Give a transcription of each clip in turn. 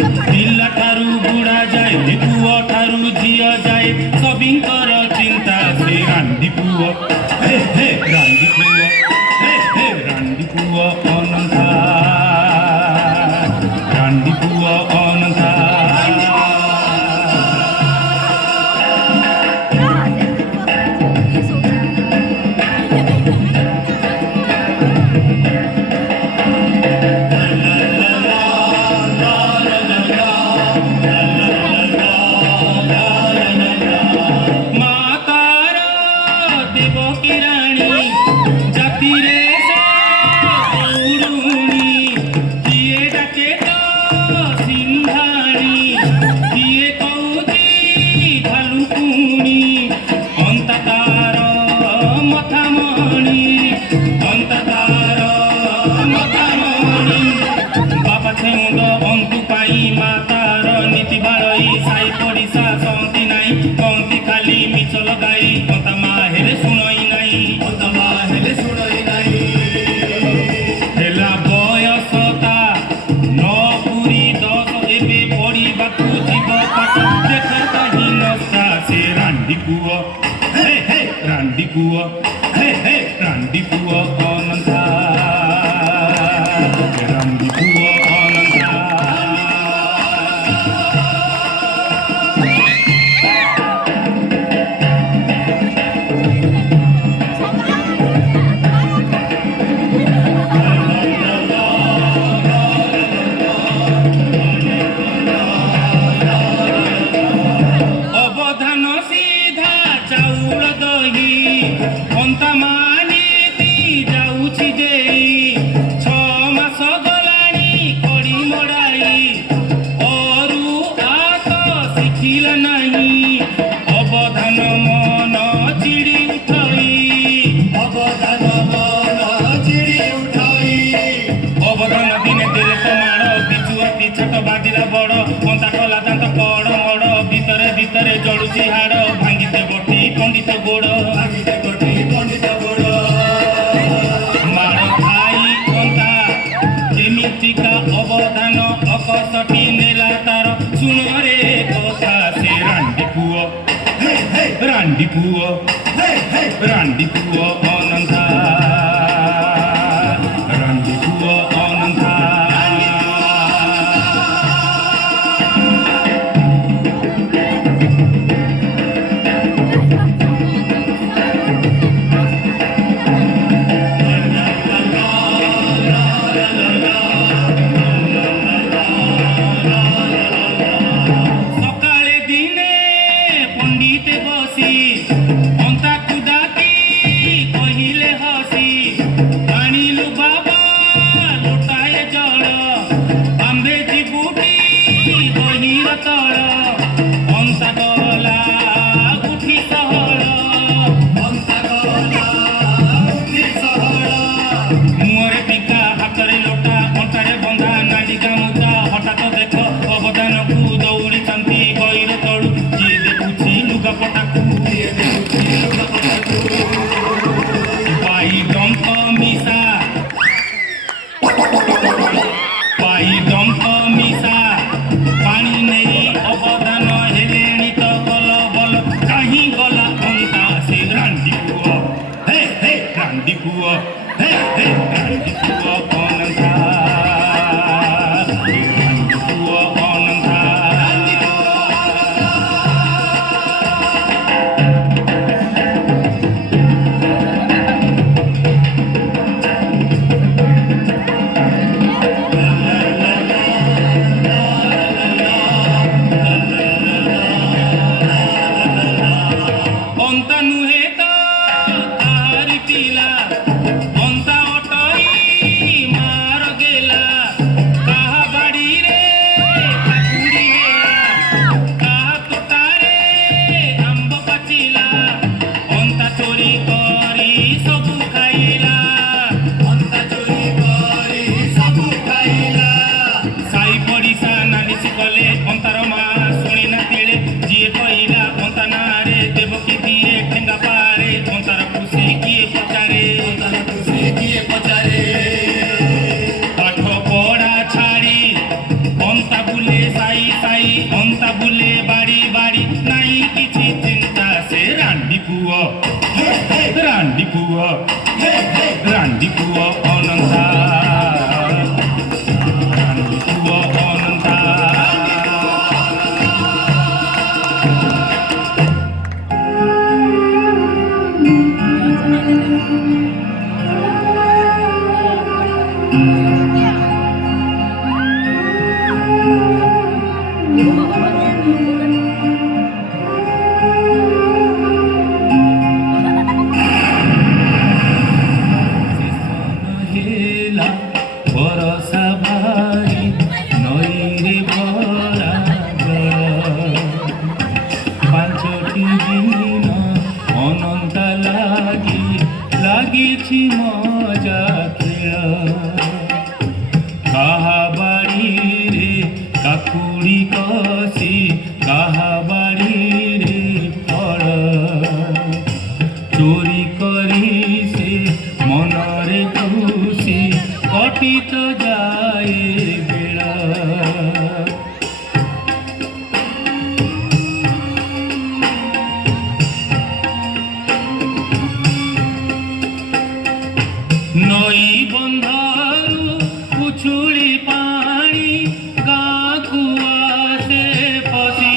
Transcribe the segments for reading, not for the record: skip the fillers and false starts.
पिला ठारू बुढ़ा जाए पुओ ठारू झियो जाए सबिंकर चिंता से रांदी पुओ हे हे रांदी पुओ हे हे रांदी पुओ अनंता रांदी पुओ अनंता रांदी पुओ हे हे रांदी पुओ अनंता रांदी पुओ अनंता जड़ुची हाड़ भांगीते बटी पंडित गोड़ भांगीते बटी पंडित गोड़ माड़ खाई कंता जेमितिका अवधान अकसटी नेला तार सुन रे कथा से रांडी पुओ रांडी पुओ रांडी पुओ अनंता रांडी पुओ अनंता ବୁଲେ ସାଇ ସାଇ ଅନ୍ତା ବୁଲେ ବାଡ଼ି ବାଡ଼ି ନାଇଁ କିଛି ଚିନ୍ତା ସେ ରାଣ୍ଡି ପୁଅ ରାଣ୍ଡି ପୁଅ ରାଣ୍ଡି ପୁଅ ଅନନ୍ତା ରାଣ୍ଡି ପୁଅ ଅନନ୍ତା বরসা ভারি নইরে ভরা ପାଞ୍ଚଟି ଦିନ ଅନନ୍ତା ଲାଗିଛି ମଜା ଖେଳ କାହା ବାଡ଼ିରେ କାକୁଡ଼ି କଷି କାହା ବାଡ଼ିରେ ଫଳ ଚୋରି କରି ସେ ମନରେ ଖୁସି କଟିତ ଯାଏ ବେଳ ନଈ ବନ୍ଧରୁ ଉଛୁଳି ପାଣି ଗାଁକୁ ଆସେ ପଶି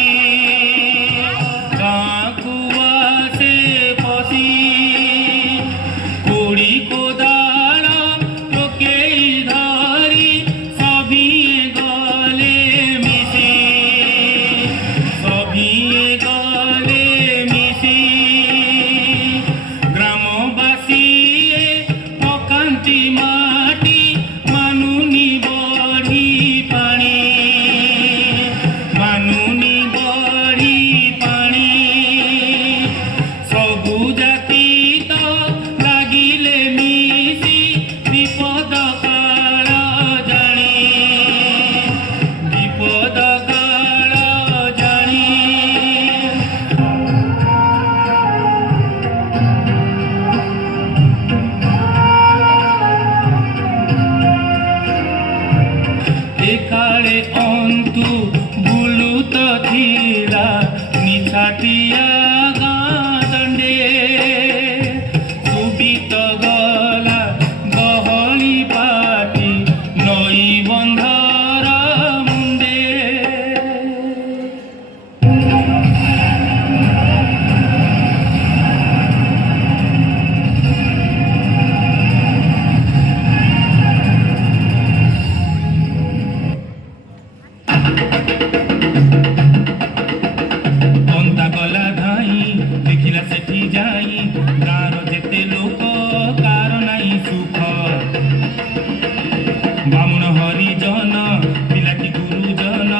ଗାଁକୁ ଆସେ ପଶି କୋଡ଼ି କୋଦାଳ ଟୋକେଇ ଧରି ସଭିଏ ଗଲେ ମିଶି ସଭିଏ ଗଲେ ମିଶି ଗ୍ରାମବାସୀଏ ପକାନ୍ତି ମାଟି ମାନୁନି ବଢ଼ି ପାଣି ମାନୁନି ବଢ଼ି ପାଣି ସବୁ ଜାତି ତ ଲାଗିଲେ ମିଶି ବିପଦ କାଳ ଜାଣି ବିପଦ କାଳ ଜାଣି একাଳେ অন্তু বুলুত ଥିଲା নিছাটিয়া ଗାଁ ଦଣ୍ଡେ ସୁବିତ ଗଲା ଗହଳି ପାଟି ନଈ ବନ୍ଧର ମୁଣ୍ଡେ ଅନ୍ତା ଗଲା ଧାଇଁ ଦେଖିଲା ସେଠି ଯାଇ ଗାଁର ଯେତେ ଲୋକ କାର ନାହିଁ ସୁଖ ବାମୁଣ ହରିଜନ ପିଲାଟି ଗୁରୁଜନ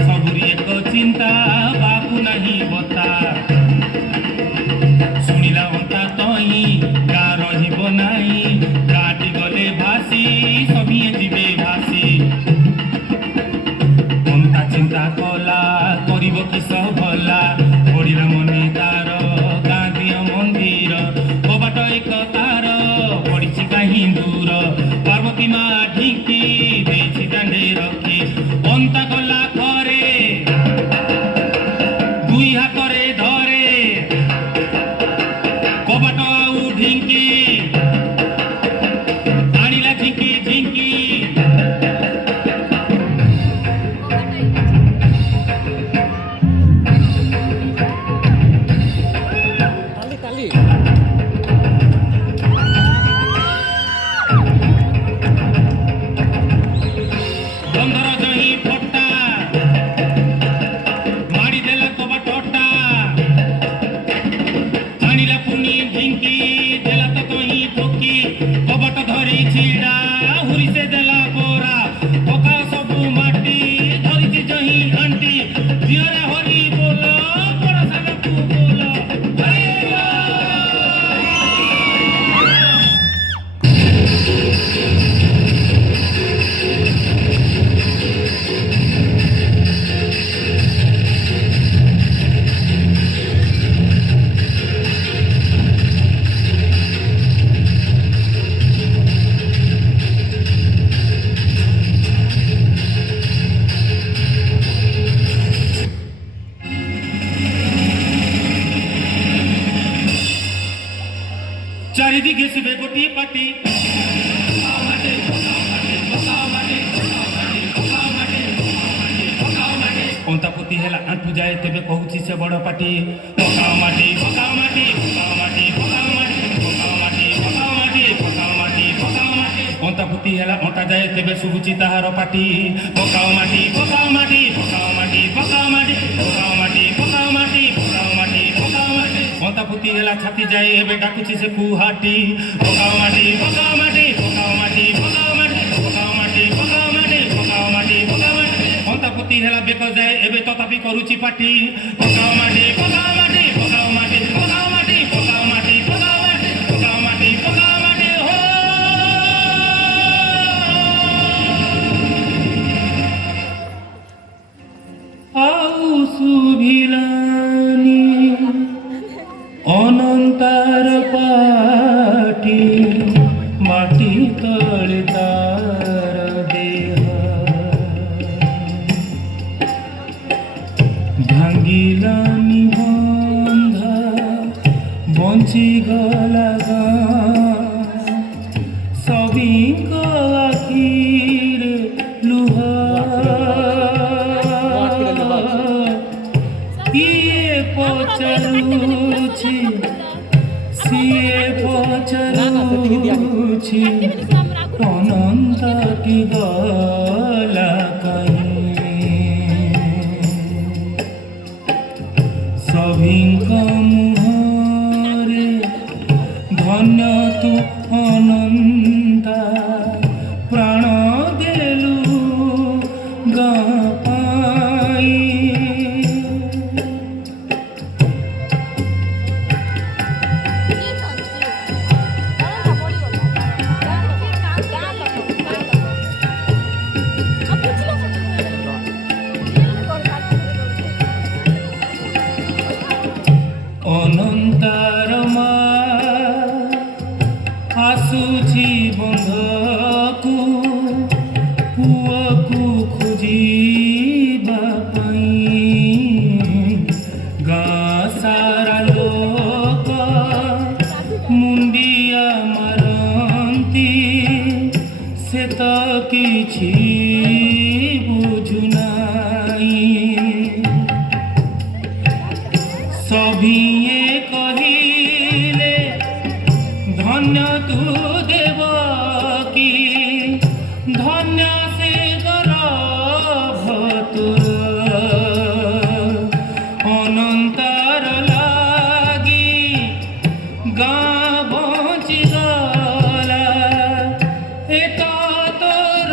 ସବୁରି ଏକ ଚିନ୍ତା ବାବୁ ନାହିଁ ବତା ଶୁଣିଲା ଅନ୍ତା ତଇଁ ଗାଁ ରହିବ ନାହିଁ ଗାଁଟି ଗଲେ ଭାସି ସଭିଏ ଯିବେ ଭାସି ଅନ୍ତା ଚିନ୍ତା ମାଟି କଣ୍ଟା ପୋତି ହେଲା ଆଣ୍ଠୁ ଯାଏ ତେବେ କହୁଛି ସେ ବଡ଼ ପାଟି ପକାଅ ମାଟି ପକାଅ ମାଟି ପକାଅ ମାଟି ପକାଅ ମାଟି ପକାଅ ମାଟି ପକାଅ ମାଟି ପକାଅ ମାଟି ପକାଅ ମାଟି କଣ୍ଟା ପୋତି ହେଲା ଅଣ୍ଟା ଯାଏ ତେବେ ଶୁଭୁଛି ତାହାର ପାଟି ପକାଅ ମାଟି ପକାଅ ମାଟି ପକାଅ ମାଟି ପକାଅ ମାଟି ପକାଅ ମାଟି ପକାଅ ମାଟି ପକାଅ ମାଟି ପକାଅ ମାଟି କଣ୍ଟା ପୋତି ହେଲା ଛାତି ଯାଏ ଏବେ ଡାକୁଛି ସେ କୁହାଟି ପକାଅ ମାଟି ପକାଅ ମାଟି ପକାଅ ମାଟି ପକାଅ ମାଟି ପକାଅ ମାଟି ପକାଅ ମାଟି ପକାଅ ମାଟି ପକାଅ ମାଟି କଣ୍ଟା ପୋତି ହେଲା ବେକ ଯାଏ ଏବେ ତଥାପି କରୁଛି ପାଟି ପକାଅ ମାଟି ପକାଅ ମାଟି ପକାଅ ମାଟି ପକାଅ ମାଟି ପକାଅ ମାଟି ପକାଅ ମାଟି ପକାଅ ମାଟି ପକାଅ ମାଟି ହୋ ଆଉ ଶୁଭିଲାନି ଅନନ୍ତାର ପାଟି ମାଟି ତଳେ ତାର ଦେହ ଭାଙ୍ଗିଲାନି ବନ୍ଧା ବଞ୍ଚିଗଲା ଗାଁ ସଭିଙ୍କ ଆଖିରେ ଲୁହ ଇଏ ପଚାରୁଛି ସିଏ ପଚାରୁଛି ଅନନ୍ତଟି ଗଲା କାହିଁ ସଭିଙ୍କ ମୁହଁରେ ଧନ୍ୟ ତୁ ଅନନ୍ତା ପ୍ରାଣ ଦେଲୁ ଗାଁ ପାଇଁ ଅନନ୍ତାର ମା ଆସୁଛି ବନ୍ଧକୁ ପୁଅକୁ ଖୋଜିବା ପାଇଁ ଗାଁ ସାରା ଲୋକ ମୁଣ୍ଡିଆ ମାରନ୍ତି ସେ ତ କିଛି ବୁଝୁନାହିଁ ସଭିଏ କହିଲେ ଧନ୍ୟ ତୁ ଦେବ କି ଧନ୍ୟ ସେ ଗର୍ଭ ତୋର ଅନନ୍ତାର ଲାଗି ଗାଁ ବଞ୍ଚିଗଲା ଏତ ତୋର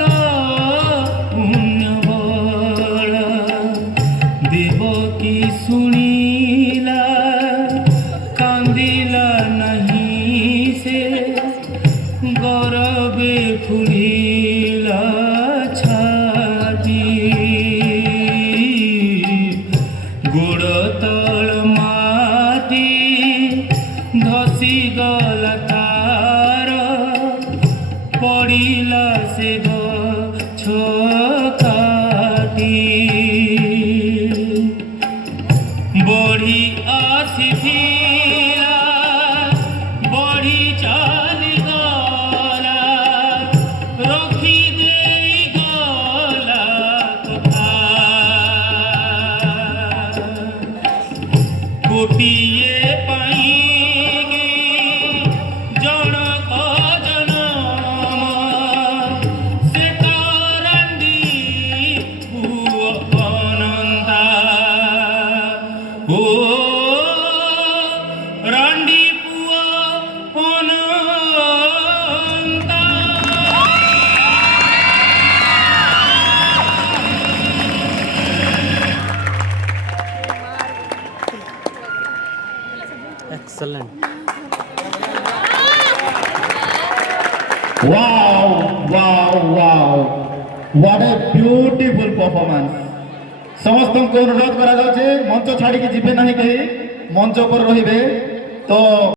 ପୁଣ୍ୟ ବଳ ଦେବକୀ ଶୁଣିଲା କାନ୍ଦିଲା ନାହିଁ ସେ ଗରବେ ଫୁଲିଲା ଛାତି ଗୋଡ଼ ତଳ ମାଟି ଧସି ଗଲା ତାର ପଡ଼ିଲା ସେ ଗଛ କାଟି ବଢ଼ି ଆସିଥିଲା ବଢ଼ି ଚାଲିଗଲା ରଖି ଦେଇଗଲା କଥା ଗୋଟିଏ ପାଇଁକି ଜଣକ ଜନମ ସେ ରାଣ୍ଡି ପୁଅ ଅନନ୍ତା ଓ ରାଣ୍ଡି ପୁଅ Ananta Excellent. Wow, wow, wow. What a beautiful performance. ସମସ୍ତଙ୍କୁ ଅନୁରୋଧ କରାଯାଉଛି ମଞ୍ଚ ଛାଡ଼ିକି ଯିବେ ନାହିଁ କେହି ମଞ୍ଚ ଉପରେ ରହିବେ ତ